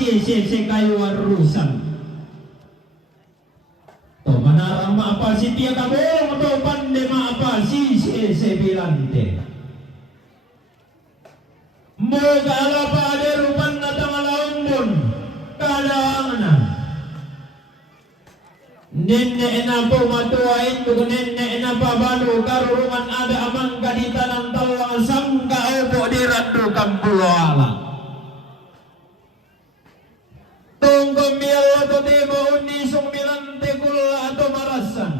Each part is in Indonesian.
si kayu arusan. To manarang maapal si tiya kabong to pande maapal si bilante. Moga ala pa aderupan na tangalaumbon kadaangan. Nenne ena po matuain bukan nenne ena babanu karuruman ada amang kadita ng talang sangka opo dirandu kampulo ala. Tunggu mialo to timo unisong milante kula ato marasan.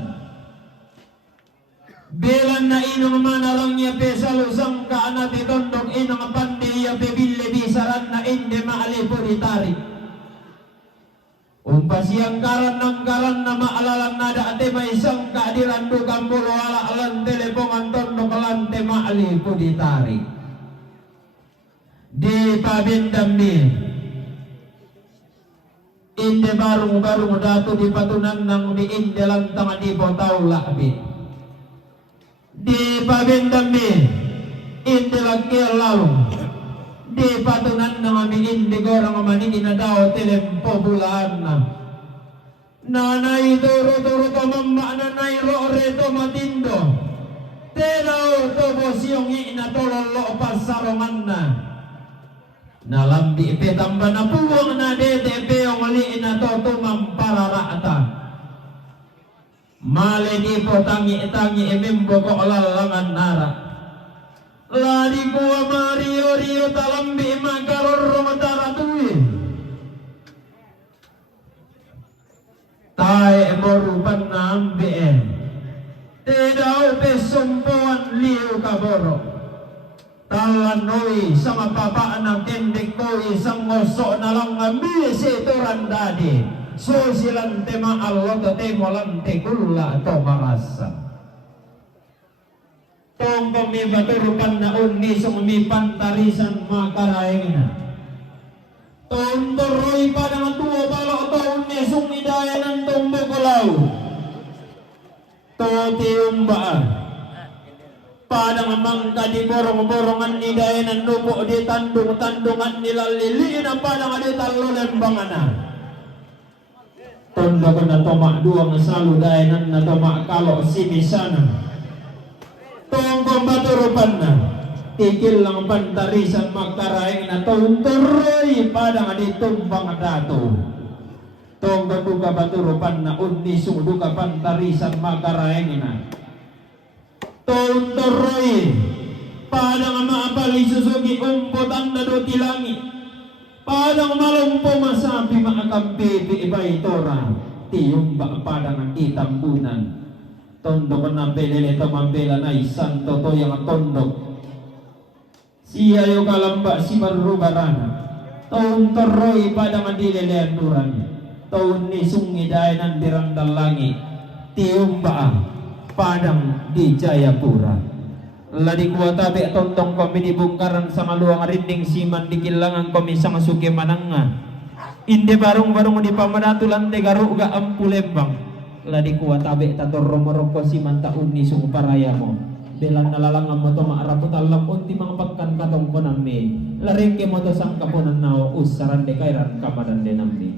Bilan na inong manarang niya pesalo sangka anati tondok inong pandi ya pebile bisaran na inde maalipuritari. Umpasiyang karan ng karan na maalalan nada ate may isang kaadirandu kampulo ala alan telepongan tondok alante maalipuritari. Di pabindambi. Inde barung datu di patunan nang di inde lantang di potau lakbi. Di pabindambi inde lagi lalu. Di patunan nang ami inde gorang maningin na daw telempo bulaan na. Nanay turo to mamma nanay rore to matindo. Telaw to bosyong inatololo pasarongan na. Nalambi ipe tamba na puwang na dede peong liin na to tumampararata. Mali di po tangi emimbo ko alalangan nara. Lari ko Mario talambi makaroro matara tuwi. Tae morupan na ambien. Tedaw pesumpuan liu kaboro. Talanoi sama papaan ng kendik ko isang ngoso na lang ambil si turandadi. So silang tema Allah to temo lante kula to marasa. Tong kami baturupan na unisong mi pantarisan makaraing na. Tong toroy pa ng tuwa balo to unisong idaya ng tumbukulaw. To tiumbaan. Padang mangka di borong-borongan ni daya ng nubo di tandung-tandungan nila liliin ang padang di talo lembangan na. Tondo ko na tomak duang salu daya ng natomak kalo simisana. Tongkong baturupan na. Tikil lang pantarisan magkaraing na tuntoroy padang di tumbang dato. Tonggo duga baturupan na unisung duga pantarisan magkaraing na. Tuntoroy padang maapali susugi umputan na do tilangi padang malumpo masabi maakampi di ibay tora tiyumba padang ang itambunan tondok na belele tamambela na isan toto yang tondok siya yung kalamba si marubarana tuntoroy padang ang dilelean duran taun ni sungiday ng dirandal langit tiyumba padang di Jayapura. Ladi kuwa tabi tontong kami di bungkaran sa maluang rinding siman di kilangan kami sa masuki mananga. Inde barong-barong di pamanatulan te garuga ampulembang. Ladi kuwa tabi tator romoroko siman taun ni sumuparaya mo. Belan nalalangan mo to maarapot alam unti mga pagkan katong ko nami. Laring ke mo to sang kapunan nao usaran de kairan kamadan de nami.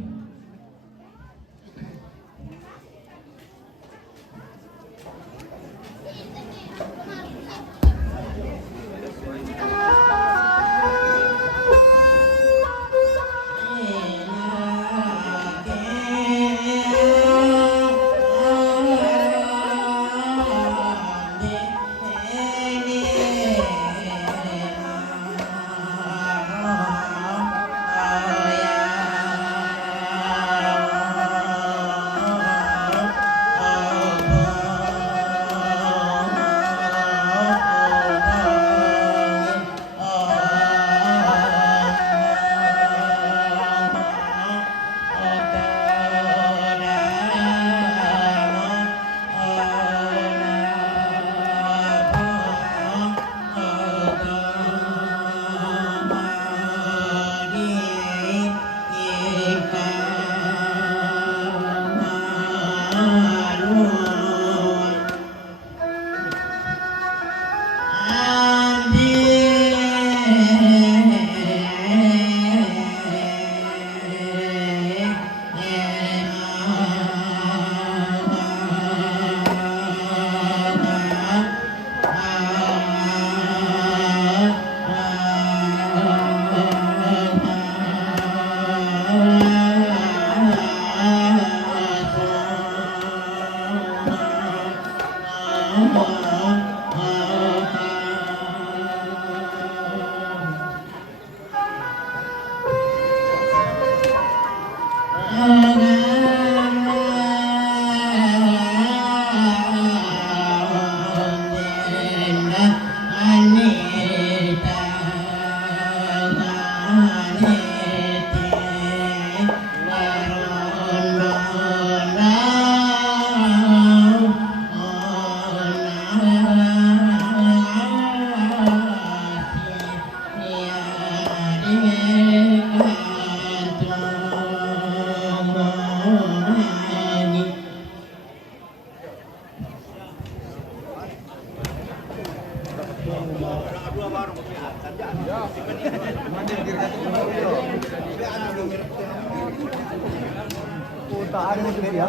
Tak ada yang dia.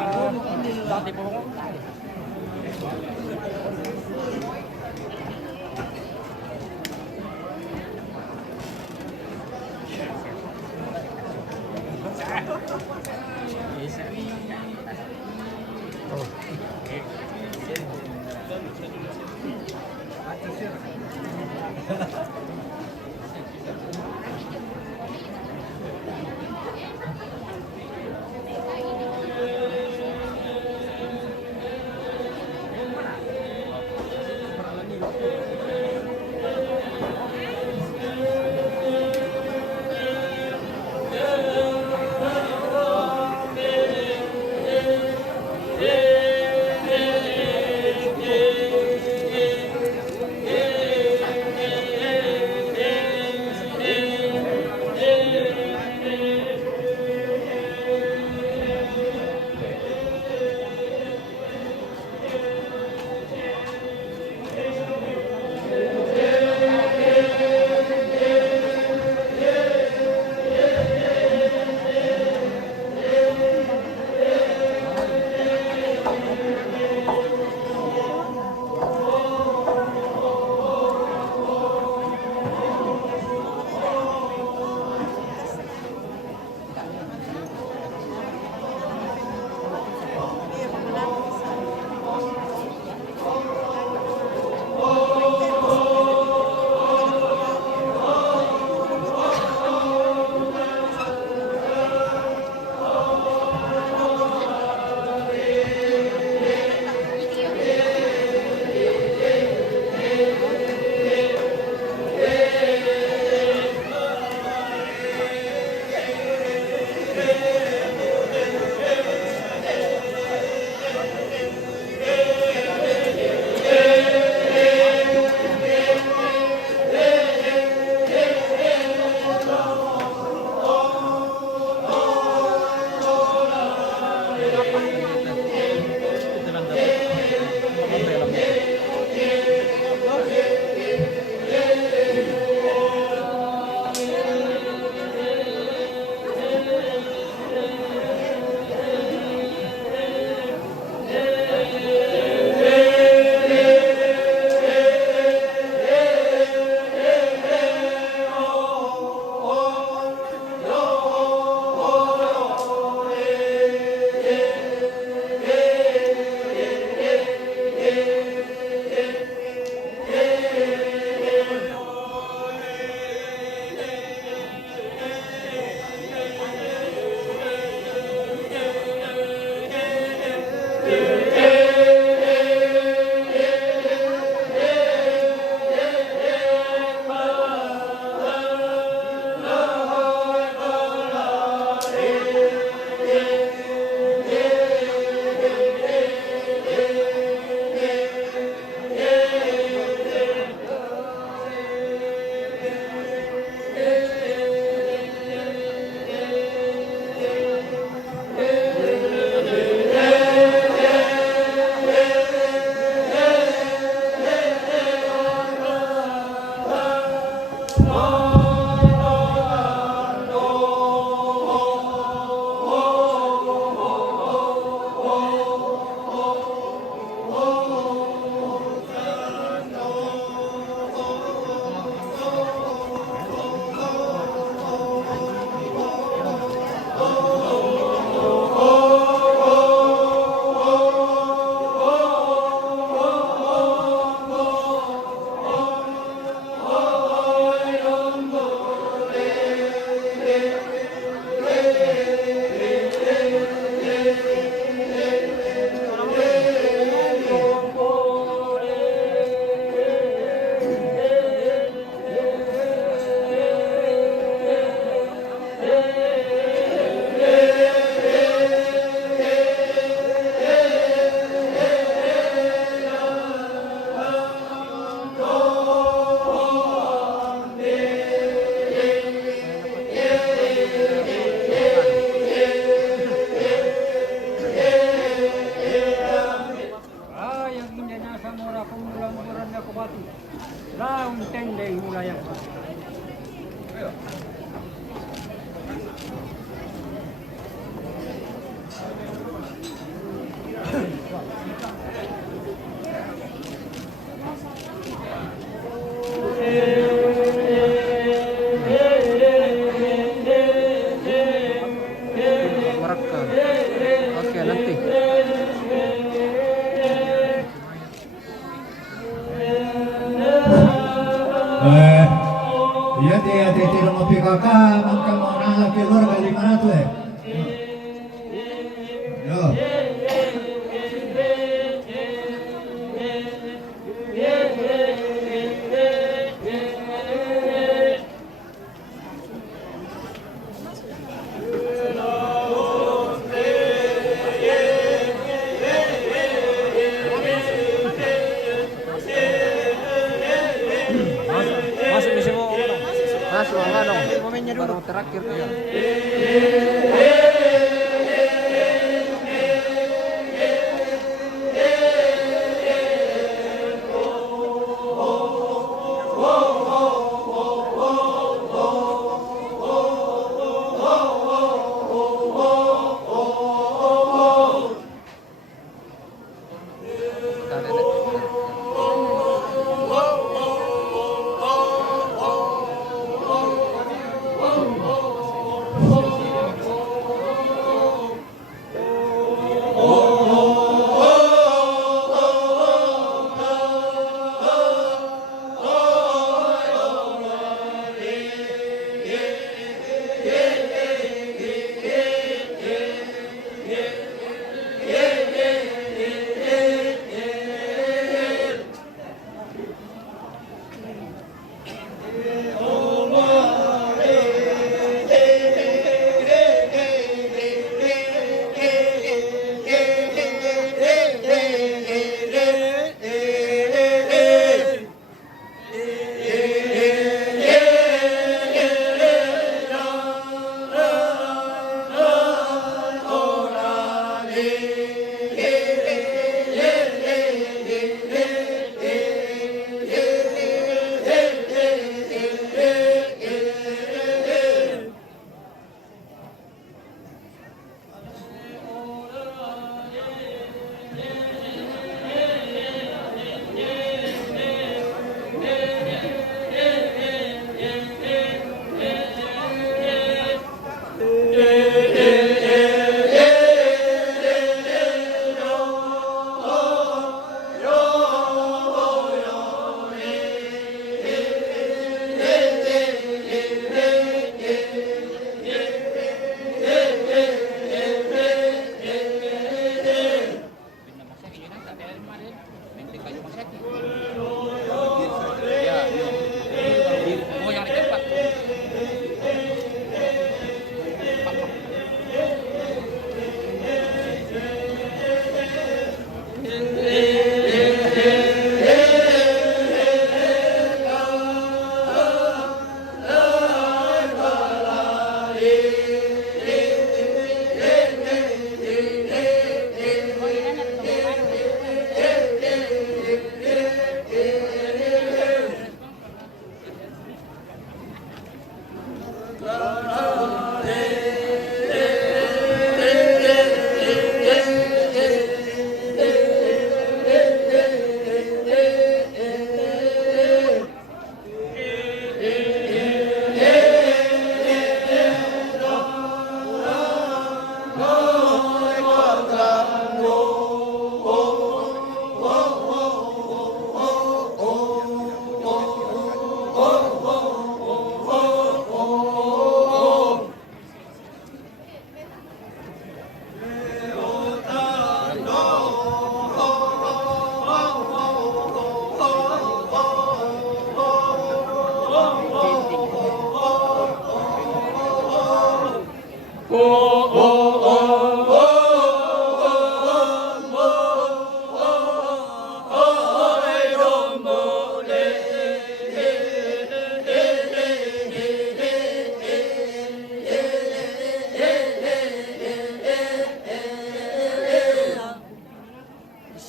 Dati po ako. magkamo na kilor gali manato eh. Yo. Masuk di semua orang. Masuk enggak dong. Momennya dulu. Baru terakhir tuh ya.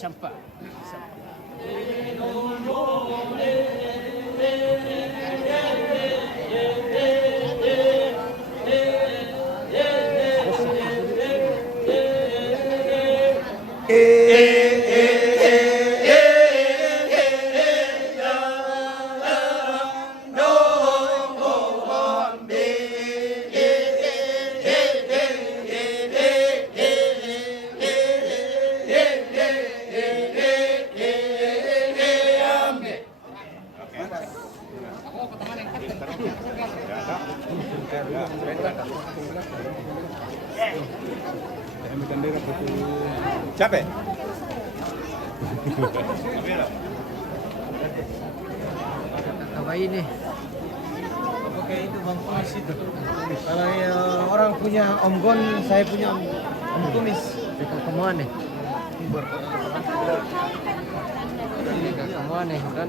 Sampai. Capek? Kabain nih. Oke, itu Bang Kumis itu. Kalau orang punya Om Gon, saya punya Om Kumis. Ketemuan nih. Ketemuan nih, kan.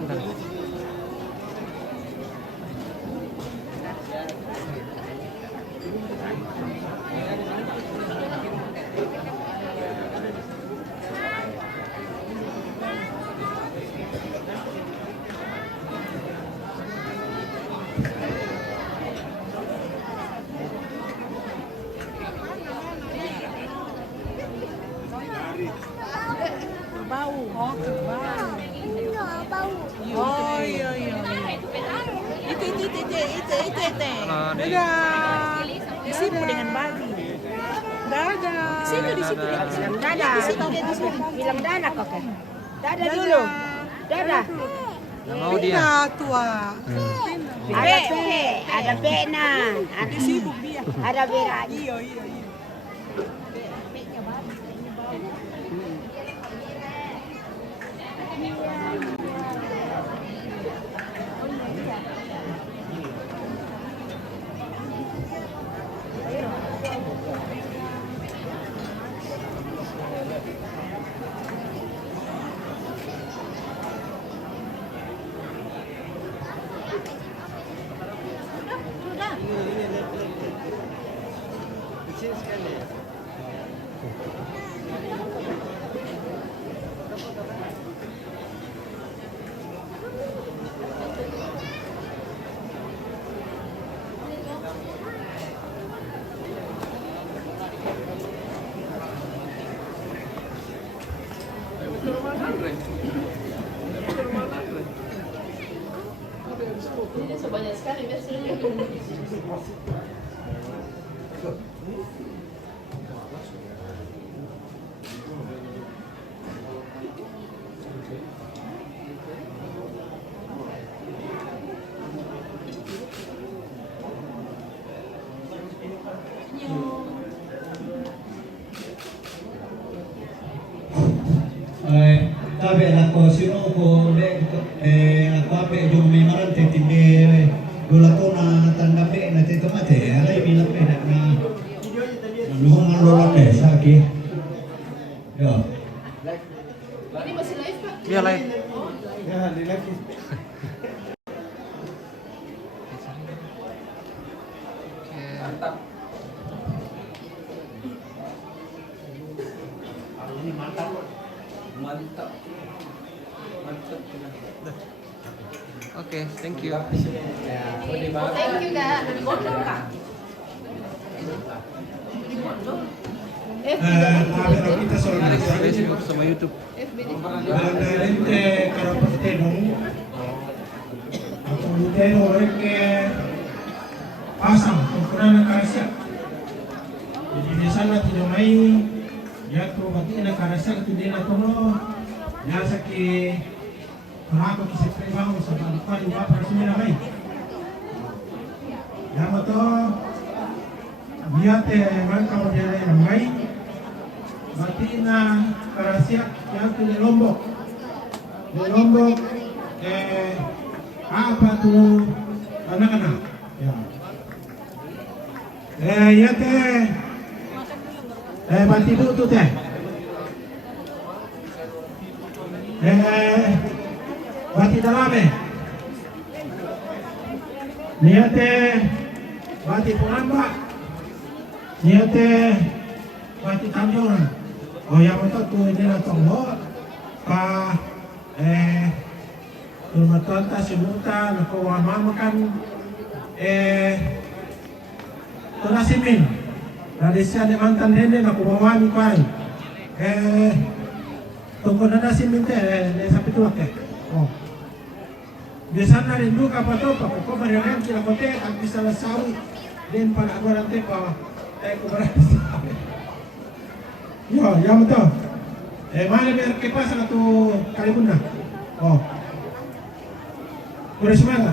Bau. Oh, bau. Oh, iya. Itu. Dadah. Disipu dengan babi. Dadah. Di situ. Bilang dadah. Bilang dadah kok. Dadah dulu. Dadah. Nggak mau dia. Tua. Ada B nah. Disibuk dia. Ada bera. Iya. Banyak sekali versinya. Tabe ako sino ko ako ape yung may marante tindi gula ko na tanda pe na tito mate alay bilang pe na luhong malolot sa aki. Yo. Ini masih live Pak? Iya lain. Ya, di lagi. Mantap. Oke, thank you. Thank you Kak. Dimodong Kak. Tabe na kita sa Facebook sama YouTube. FB di Nalente karapate nung ako luteno reke pasang ukuran ng karasya. Jadi di sana tidak main ya to bati na karasya itu din na tono ya saki Kenapa kisah bangun sampai lupa di bawah resmi lagi? Yang betul, biar mereka berjalan yang baik. Berarti kerasia yang tu di Lombok, apa tu anak-anak? Ya berarti itu tu teh. Bati dalame niate bati punamba niate bati tanjung oh yang betul tu dia tonggo ka rumah tanta sebuta nako mama makan tunasimin dari siya mantan nene nako mawami kai tunggu nasimin teh sampai tuak teh oh biasanya rindu kapal to pa ko marihan sila kote ang bisala sawi din para agora te pa ko para yo ya betul mana biar ke pasa na tu kalibun na oh Kuris mana